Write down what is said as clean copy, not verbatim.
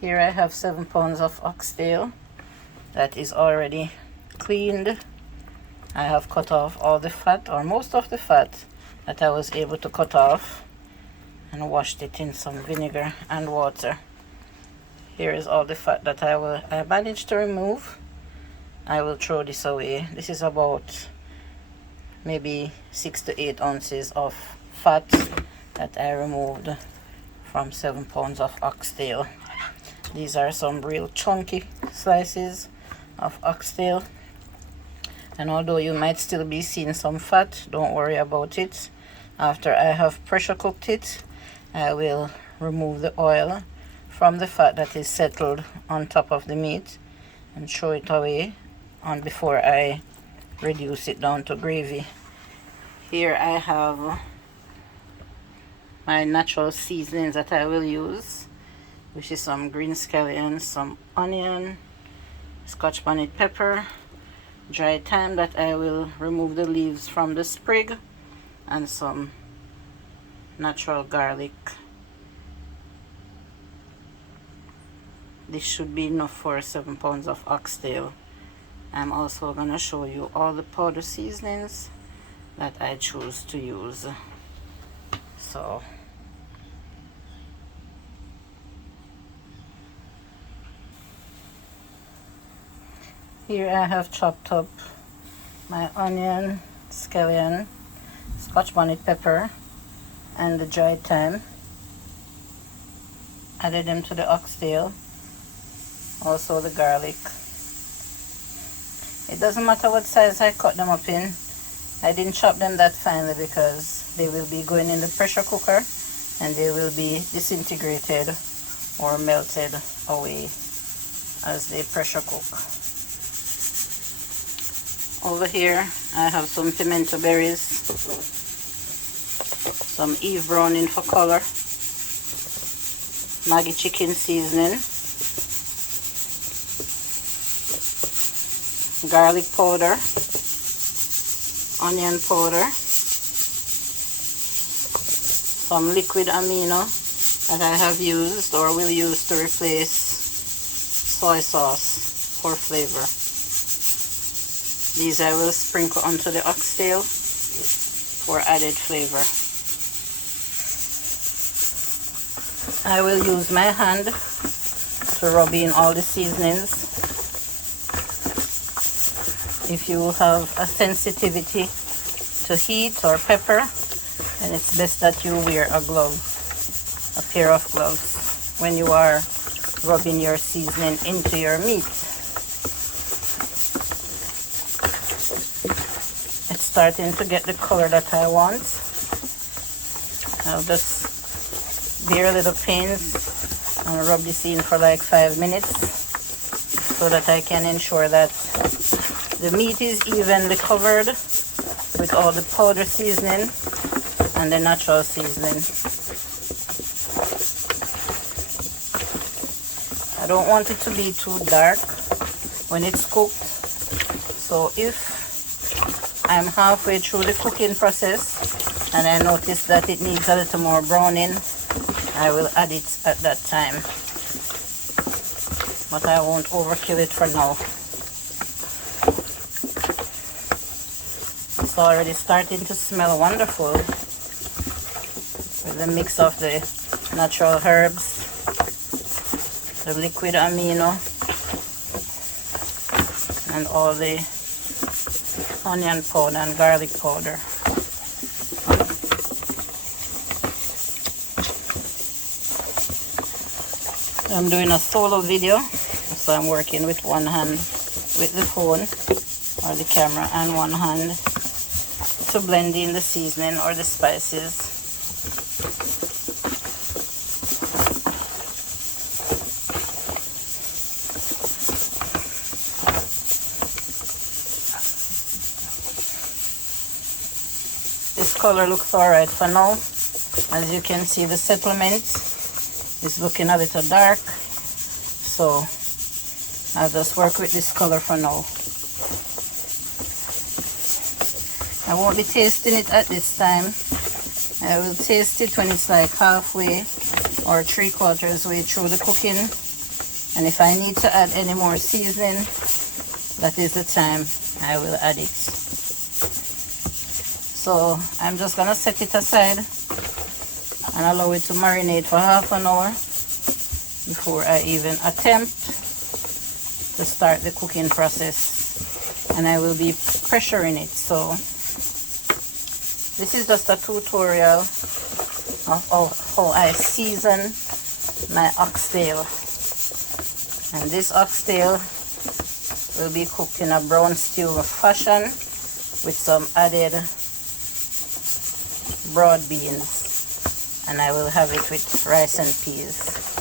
Here I have 7 pounds of oxtail that is already cleaned. I have cut off all the fat, or most of the fat that I was able to cut off, and washed it in some vinegar and water. Here is all the fat that I managed to remove. I will throw this away. This is about maybe 6 to 8 ounces of fat that I removed from 7 pounds of oxtail. These are some real chunky slices of oxtail, and although you might still be seeing some fat, don't worry about it. After I have pressure cooked it, I will remove the oil from the fat that is settled on top of the meat and throw it away on before I reduce it down to gravy. Here I have my natural seasonings that I will use, which is some green scallions, some onion, Scotch bonnet pepper, dry thyme that I will remove the leaves from the sprig, and some natural garlic. This should be enough for 7 pounds of oxtail. I'm also going to show you all the powder seasonings that I choose to use. So here I have chopped up my onion, scallion, Scotch bonnet pepper, and the dried thyme. Added them to the oxtail. Also the garlic. It doesn't matter what size I cut them up in. I didn't chop them that finely because they will be going in the pressure cooker and they will be disintegrated or melted away as they pressure cook. Over here I have some pimento berries, some Eve browning for color, Maggi chicken seasoning, garlic powder, onion powder, some liquid amino that I have used or will use to replace soy sauce for flavor. These I will sprinkle onto the oxtail for added flavor. I will use my hand to rub in all the seasonings. If you have a sensitivity to heat or pepper, then it's best that you wear a glove, a pair of gloves, when you are rubbing your seasoning into your meat. It's starting to get the color that I want. I'll just bear little pains and rub this in for like 5 minutes so that I can ensure that the meat is evenly covered with all the powder seasoning and the natural seasoning. I don't want it to be too dark when it's cooked, so if I'm halfway through the cooking process and I notice that it needs a little more browning, I will add it at that time, but I won't overkill it for now. It's already starting to smell wonderful with the mix of the natural herbs, the liquid amino, and all the onion powder and garlic powder. I'm doing a solo video, so I'm working with one hand with the phone or the camera and one hand to blend in the seasoning or the spices. This color looks alright for now. As you can see, the settlement is looking a little dark, so I'll just work with this color for now. I won't be tasting it at this time. I will taste it when it's like halfway or 3/4 way through the cooking, And if I need to add any more seasoning, that is the time I will add it. So I'm just gonna set it aside and allow it to marinate for half an hour before I even attempt to start the cooking process. And I will be pressuring it. So this is just a tutorial of how I season my oxtail. And this oxtail will be cooked in a brown stew fashion with some added broad beans, and I will have it with rice and peas.